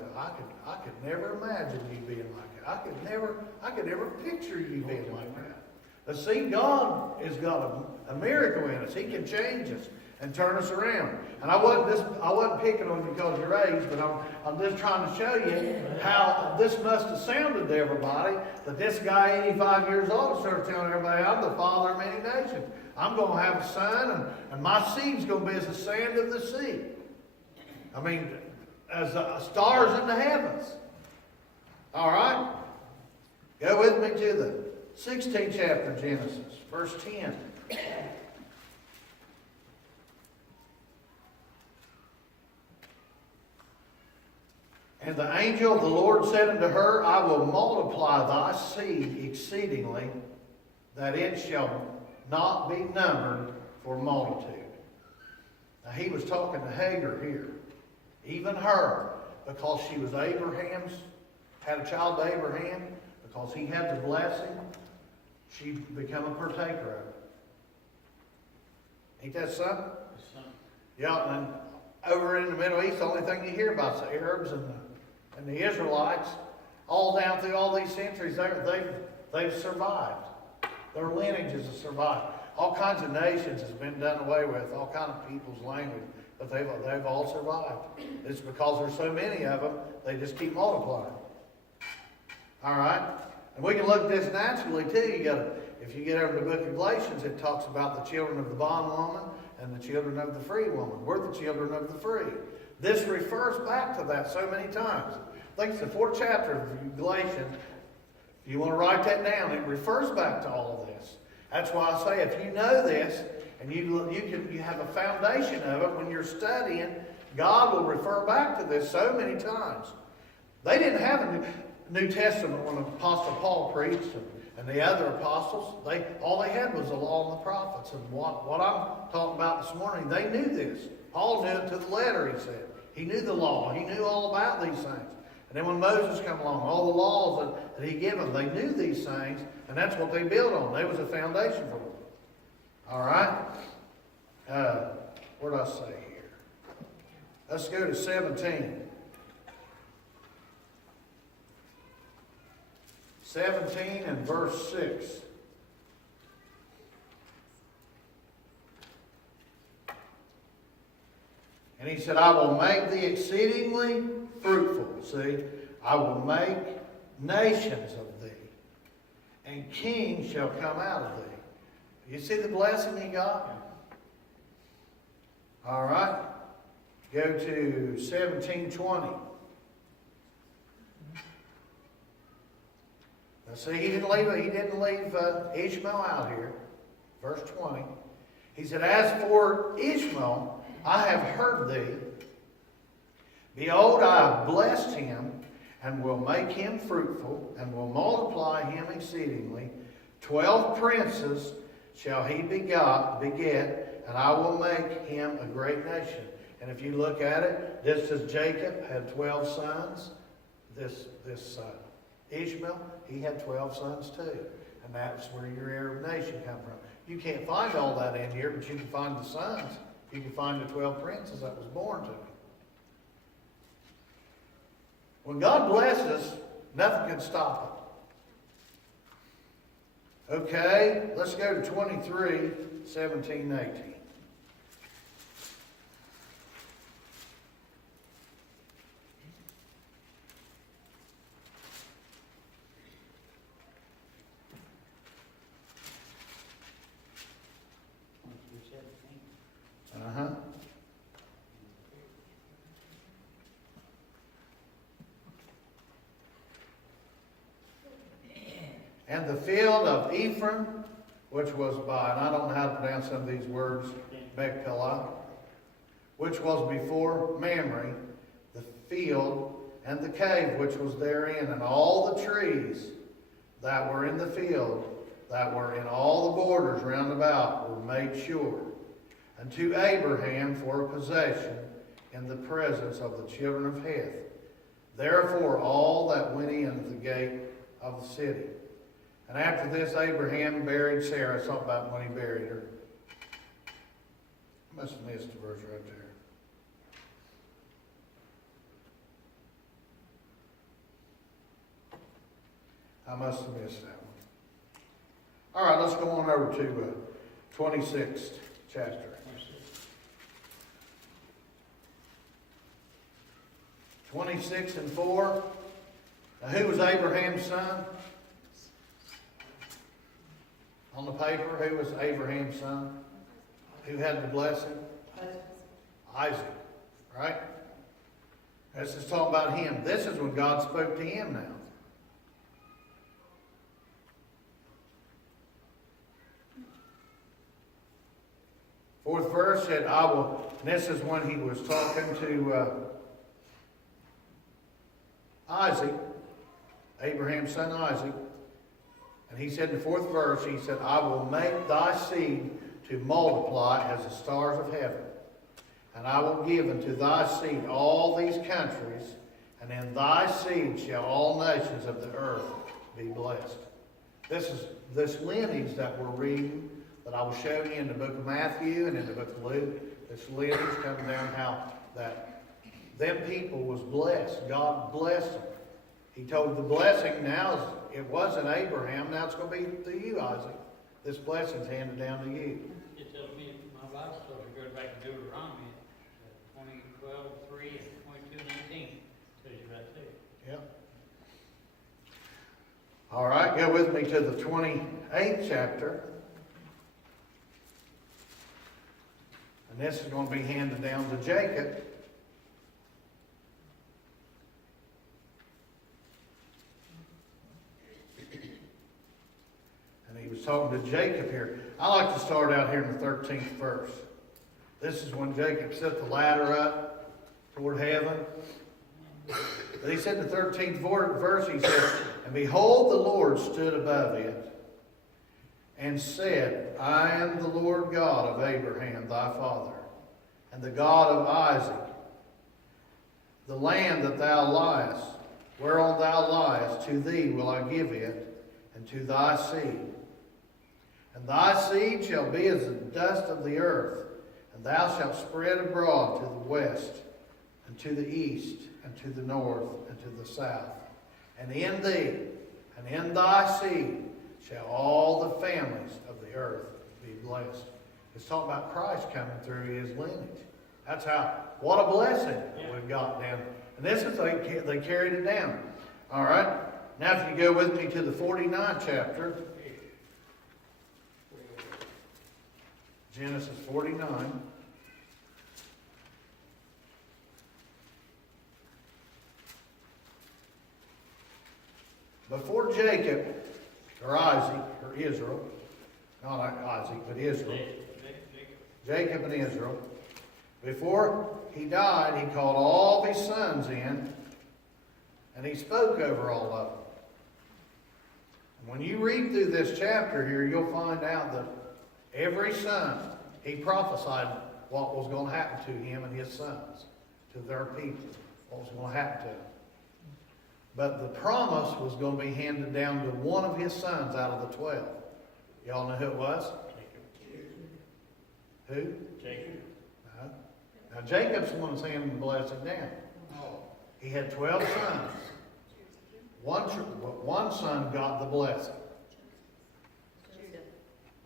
I could never imagine you being like that. I could never picture you being like that. But see, God has got a miracle in us. He can change us and turn us around. And I wasn't picking on you because of your age, but I'm just trying to show you how this must have sounded to everybody, that this guy, 85 years old, started telling everybody, I'm the father of many nations. I'm going to have a son, and my seed's going to be as the sand of the sea. I mean, as stars in the heavens. All right? Go with me to the 16th chapter of Genesis, verse 10. And the angel of the Lord said unto her, I will multiply thy seed exceedingly, that it shall not be numbered for multitude. Now he was talking to Hagar here. Even her, because she was Abraham's, had a child to Abraham, because he had the blessing, she became a partaker of it. Ain't that something? Yeah, and over in the Middle East, the only thing you hear about is the Arabs and the Israelites. All down through all these centuries, they've survived. Their lineages have survived. All kinds of nations has been done away with, all kinds of people's language, but they've all survived. It's because there's so many of them, they just keep multiplying. All right? And we can look at this naturally too. If you get over to the book of Galatians, it talks about the children of the bondwoman and the children of the free woman. We're the children of the free. This refers back to that so many times. I think it's the 4th chapter of Galatians. If you want to write that down, it refers back to all of this. That's why I say if you know this and you have a foundation of it when you're studying, God will refer back to this so many times. They didn't have a New Testament when Apostle Paul preached and the other apostles. All they had was the law and the prophets. And what I'm talking about this morning, they knew this. Paul knew it to the letter, he said. He knew the law. He knew all about these things. And then when Moses came along, all the laws that he gave them, they knew these things, and that's what they built on. There was a foundation for them. All right? What did I say here? Let's go to 17. 17 and verse 6. And he said, I will make thee exceedingly fruitful. See, I will make nations of thee, and kings shall come out of thee. You see the blessing he got? All right. Go to 17:20. Now see, he didn't leave Ishmael out here. Verse 20. He said, as for Ishmael, I have heard thee. Behold, I have blessed him, and will make him fruitful, and will multiply him exceedingly. 12 princes shall he beget, and I will make him a great nation. And if you look at it, just as Jacob had 12 sons, this Ishmael, he had 12 sons too. And that's where your Arab nation come from. You can't find all that in here, but you can find the sons. You can find the 12 princes that was born to him. When God blesses, nothing can stop it. Okay, let's go to 23, 17, 18. and the field of Ephraim, which was by, and I don't know how to pronounce some of these words, Machpelah, which was before Mamre, the field and the cave which was therein, and all the trees that were in the field, that were in all the borders round about, were made sure, and to Abraham for a possession in the presence of the children of Heth. Therefore all that went in at the gate of the city. And after this Abraham buried Sarah. It's talking about when he buried her. I must have missed a verse right there. I must have missed that one. All right, let's go on over to 26th chapter. 26 and 4. Now, who was Abraham's son? On the paper, who was Abraham's son? Who had the blessing? Isaac, right? This is talking about him. This is when God spoke to him now. Fourth verse said, I will, and this is when he was talking to Isaac, Abraham's son Isaac. And he said in the fourth verse, he said, I will make thy seed to multiply as the stars of heaven. And I will give unto thy seed all these countries, and in thy seed shall all nations of the earth be blessed. This is this lineage that we're reading, that I will show you in the book of Matthew and in the book of Luke. This lineage coming down how that them people was blessed. God blessed them. He told the blessing now, it wasn't Abraham, now it's going to be to you, Isaac. This blessing's handed down to you. It tells me, my Bible story goes back to Deuteronomy, 20:12:3 and 22:19. Tells you right there. Yep. All right, go with me to the 28th chapter. And this is going to be handed down to Jacob. And he was talking to Jacob here. I like to start out here in the 13th verse. This is when Jacob set the ladder up toward heaven. But he said in the 13th verse, he said, and behold, the Lord stood above it, and said, I am the Lord God of Abraham thy father, and the God of Isaac. The land that thou liest, whereon thou liest, to thee will I give it, and to thy seed. And thy seed shall be as the dust of the earth, and thou shalt spread abroad to the west, and to the east, and to the north, and to the south. And in thee, and in thy seed, shall all the families of the earth be blessed. It's talking about Christ coming through his lineage. That's how, what a blessing we've got down. And this is, they carried it down. All right. Now if you go with me to the 49th chapter. Genesis 49. Before Jacob, or Isaac, or Israel, not Isaac, but Israel, Jacob and Israel, before he died, he called all his sons in, and he spoke over all of them. And when you read through this chapter here, you'll find out that every son, he prophesied what was going to happen to him and his sons, to their people, what was going to happen to them. But the promise was going to be handed down to one of his sons out of the 12. Y'all know who it was? Who? Jacob. No. Now Jacob's the one that's handing the blessing down. He had 12 sons. One son got the blessing.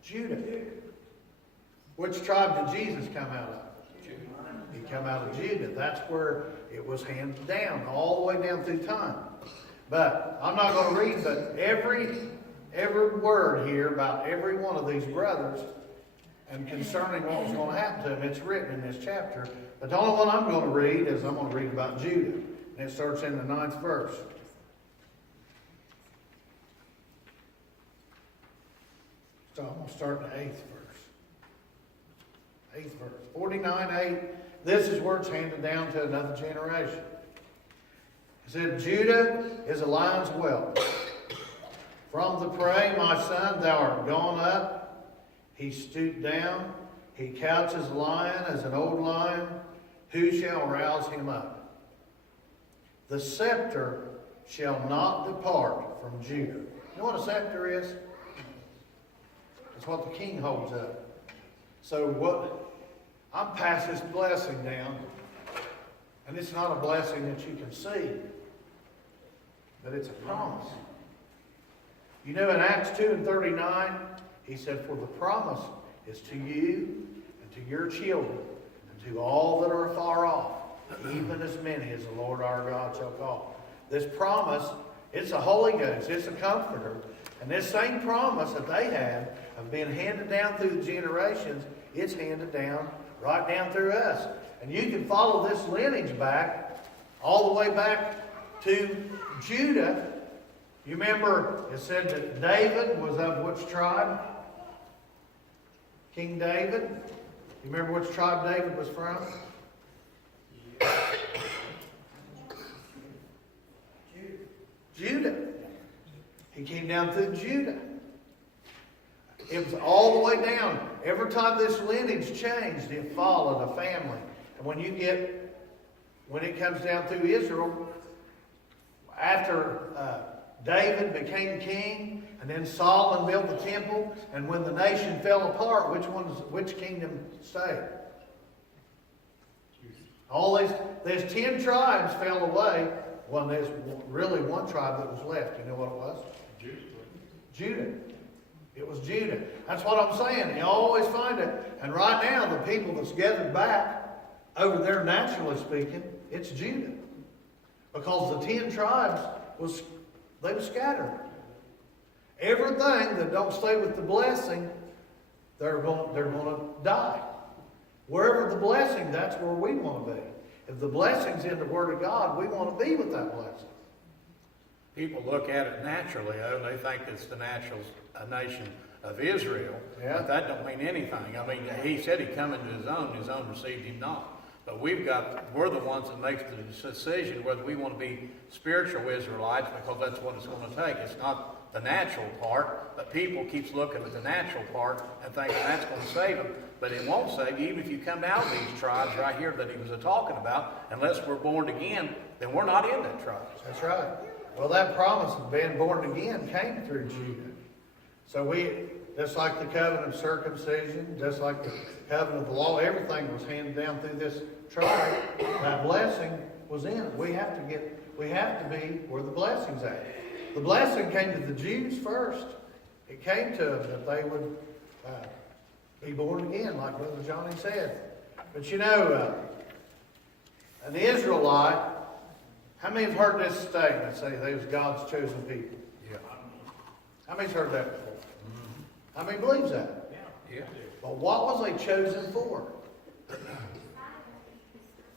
Judah. Which tribe did Jesus come out of? He come out of Judah. That's where it was handed down, all the way down through time. But I'm not going to read, but every word here about every one of these brothers and concerning what was going to happen to them, it's written in this chapter. But the only one I'm going to read is I'm going to read about Judah. And it starts in the 9th verse. So I'm going to start in the 8th verse. 8th verse. 49:8. This is where it's handed down to another generation. It said, Judah is a lion's whelp. From the prey, my son, thou art gone up. He stooped down. He couches a lion as an old lion. Who shall rouse him up? The scepter shall not depart from Judah. You know what a scepter is? It's what the king holds up. So I'm passing this blessing down, and it's not a blessing that you can see, but it's a promise. You know, in Acts 2:39, he said, for the promise is to you and to your children and to all that are afar off, even as many as the Lord our God shall call. This promise, it's a Holy Ghost, it's a comforter. And this same promise that they had of being handed down through the generations, it's handed down right down through us. And you can follow this lineage back, all the way back to Judah. You remember it said that David was of which tribe? King David. You remember which tribe David was from? Judah. He came down through Judah. It was all the way down. Every time this lineage changed, it followed a family. And when it comes down through Israel, after David became king, and then Solomon built the temple, and when the nation fell apart, which kingdom stayed? All these 10 tribes fell away. Well, there's really one tribe that was left. You know what it was? Judah. It was Judah. That's what I'm saying. You always find it. And right now, the people that's gathered back over there, naturally speaking, it's Judah. Because the 10 tribes they were scattered. Everything that don't stay with the blessing, they're going to die. Wherever the blessing, that's where we want to be. If the blessing's in the Word of God, we want to be with that blessing. People look at it naturally, though, and they think it's the natural nation of Israel. Yeah. But that don't mean anything. I mean, he said he come into his own received him not. But we're the ones that make the decision whether we want to be spiritual Israelites, because that's what it's going to take. It's not the natural part, but people keeps looking at the natural part and thinking that's going to save them. But it won't save you. Even if you come out of these tribes right here that he was talking about, unless we're born again, then we're not in that tribe. That's right. Well, that promise of being born again came through Judah. So just like the covenant of circumcision, just like the covenant of the law, everything was handed down through this tribe. That blessing was in it. We have to be where the blessing's at. The blessing came to the Jews first. It came to them that they would be born again, like Brother Johnny said. But you know, an Israelite, how many have heard this statement, say they was God's chosen people? Yeah. How many's heard that before? How many believes that? Yeah. But what was they chosen for?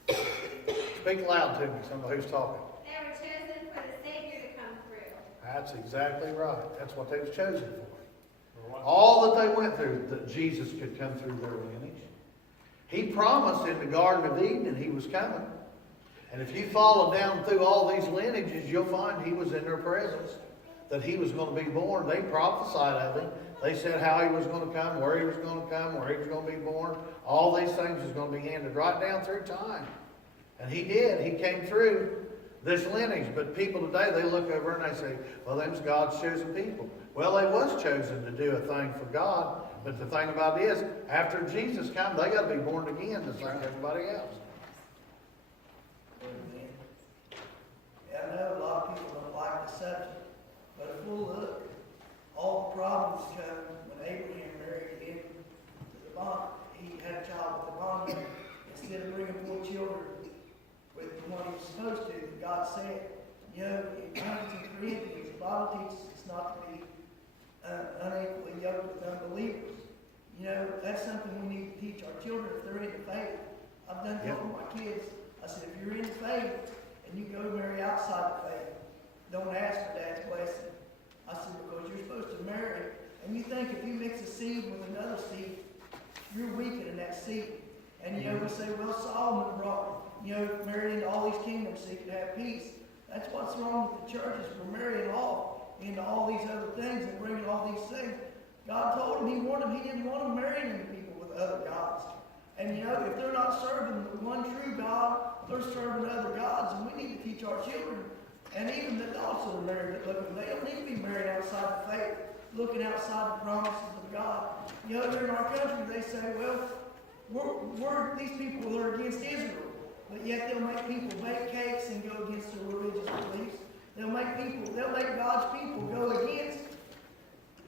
Speak loud to me, somebody who's talking. They were chosen for the Savior to come through. That's exactly right. That's what they was chosen for. All that they went through, that Jesus could come through their lineage. He promised in the Garden of Eden he was coming. And if you follow down through all these lineages, you'll find he was in their presence, that he was going to be born. They prophesied of him. They said how he was going to come, where he was going to come, where he was going to be born. All these things was going to be handed right down through time. And he did. He came through this lineage. But people today, they look over and they say, well, them's God's chosen people. Well, they was chosen to do a thing for God. But the thing about it is, after Jesus came, they got to be born again just like everybody else. Yeah, I know a lot of people don't like the subject, but if we'll look, all the problems come when Abraham married into the bond. He had a child with the bondman. Instead of bringing 4 children with what he was supposed to, God said, you know, in 1 Corinthians, the Bible teaches us not to be unequally yoked with unbelievers. You know, that's something we need to teach our children if they're in the faith. I've done that with my kids. I said, if you're in the faith and you go to marry outside the faith, don't ask for Dad's blessing. I said, because you're supposed to marry And you think if you mix a seed with another seed, you're weakening that seed. And you know, we say, well, Solomon brought, married into all these kingdoms so he could have peace. That's what's wrong with the churches. We're marrying off into all these other things and bringing all these things. God told him he didn't want them marrying into people with other gods. And if they're not serving the one true God, they're serving other gods. And we need to teach our children, and even the adults that are married, that they don't need to be married outside the faith, looking outside the promises of God. Here in our country, they say, well, we're these people that are against Israel, but yet they'll make people bake cakes and go against their religious beliefs. They'll make God's people go against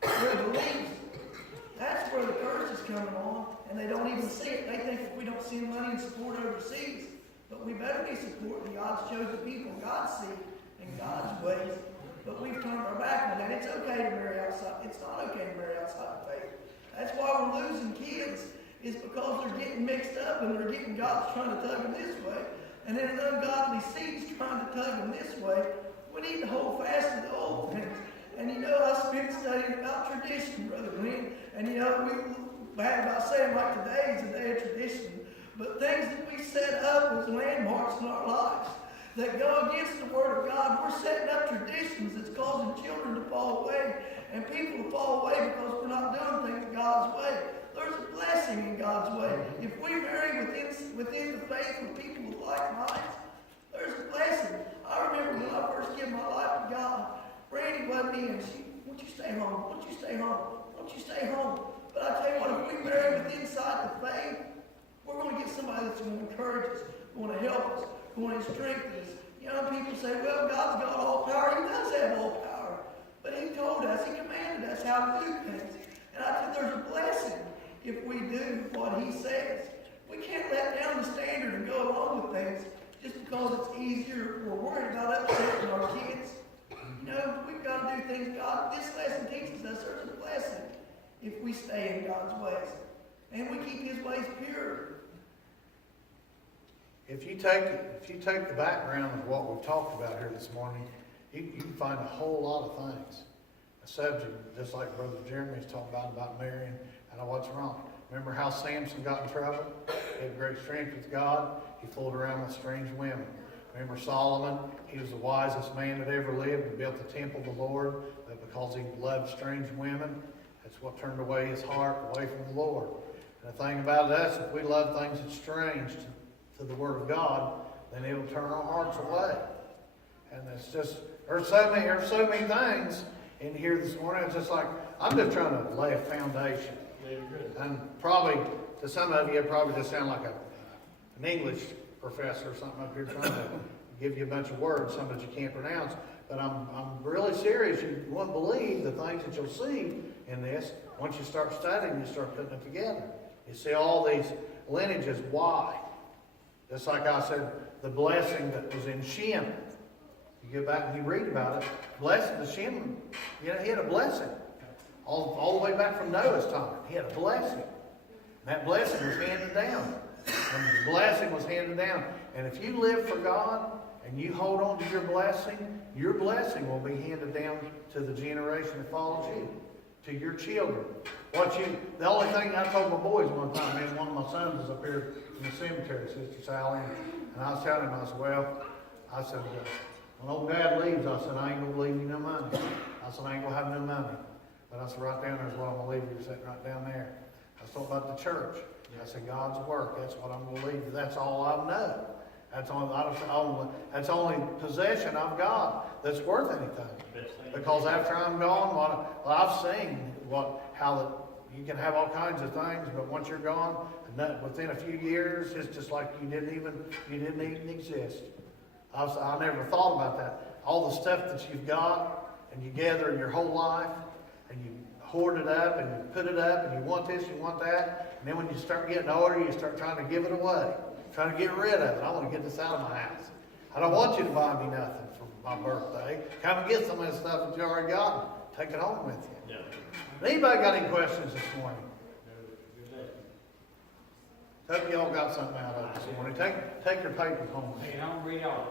their beliefs. That's where the curse is coming on, and they don't even see it. They think if we don't send money and support overseas, but we better be supporting God's chosen people, God's seed, and God's ways. But we've turned our back on that. It's okay to marry outside. It's not okay to marry outside the faith. That's why we're losing kids, is because they're getting mixed up and they're getting God's trying to tug them this way, and then an ungodly seed's trying to tug them this way. We need to hold fast to the old things. And I spent studying about tradition, Brother Glenn. And we bad about saying like today is a day of tradition. But things that we set up as landmarks in our lives that go against the Word of God, we're setting up traditions that's causing children to fall away and people to fall away because we're not doing things God's way. There's a blessing in God's way. If we marry within the faith with people with like minds, there's a blessing. I remember when I first gave my life to God, Brandy wasn't in. Won't you stay home? Won't you stay home? Won't you stay home? But I tell you what, if we marry with inside the faith, we're going to get somebody that's going to encourage us, going to help us, going to strengthen us. Young people say, well, God's got all power. He does have all power. But He told us, He commanded us how to do things. And I think there's a blessing if we do what He says. We can't let down the standard and go along with things just because it's easier. We're worried about upsetting our kids. We've got to do things God. This lesson teaches us there's a blessing if we stay in God's ways. And we keep His ways pure. If you take the background of what we've talked about here this morning, you can find a whole lot of things. A subject, just like Brother Jeremy's talking about marrying and what's wrong. Remember how Samson got in trouble? He had great strength with God. He fooled around with strange women. Remember Solomon? He was the wisest man that ever lived and built the temple of the Lord, but because he loved strange women, that's what turned away his heart away from the Lord. And the thing about us, if we love things that's strange to the Word of God, then it'll turn our hearts away. And it's just, there's so many things in here this morning. It's just like, I'm just trying to lay a foundation. And probably, to some of you, it probably just sound like an English professor or something up here trying to give you a bunch of words, some that you can't pronounce. But I'm really serious. You won't believe the things that you'll see in this. Once you start studying, you start putting it together. You see all these lineages. Why? Just like I said, the blessing that was in Shem. You go back and you read about it. Blessed the Shem. He had a blessing. All the way back from Noah's time. He had a blessing. And that blessing was handed down. And the blessing was handed down. And if you live for God and you hold on to your blessing will be handed down to the generation that follows you, to your children. The only thing I told my boys one time, man, one of my sons was up here in the cemetery, Sister Sally, and I was telling him, I said, when old Dad leaves, I said, I ain't going to leave you no money. I said, I ain't going to have no money. But I said, right down there is what I'm going to leave you, sitting right down there. I was talking about the church. I said, God's work, that's what I'm going to leave you. That's all I know. That's only possession I've got that's worth anything. Because after I'm gone, I've seen how you can have all kinds of things, but once you're gone, within a few years, it's just like you didn't even exist. I never thought about that. All the stuff that you've got and you gather in your whole life, and you hoard it up and you put it up, and you want this, you want that, and then when you start getting older, you start trying to give it away. Trying to get rid of it. I want to get this out of my house. I don't want you to buy me nothing for my birthday. Come and get some of this stuff that you already got and take it home with you. Yeah. Anybody got any questions this morning? Hope you all got something out of it this morning. Take your paper home. Hey, don't read all.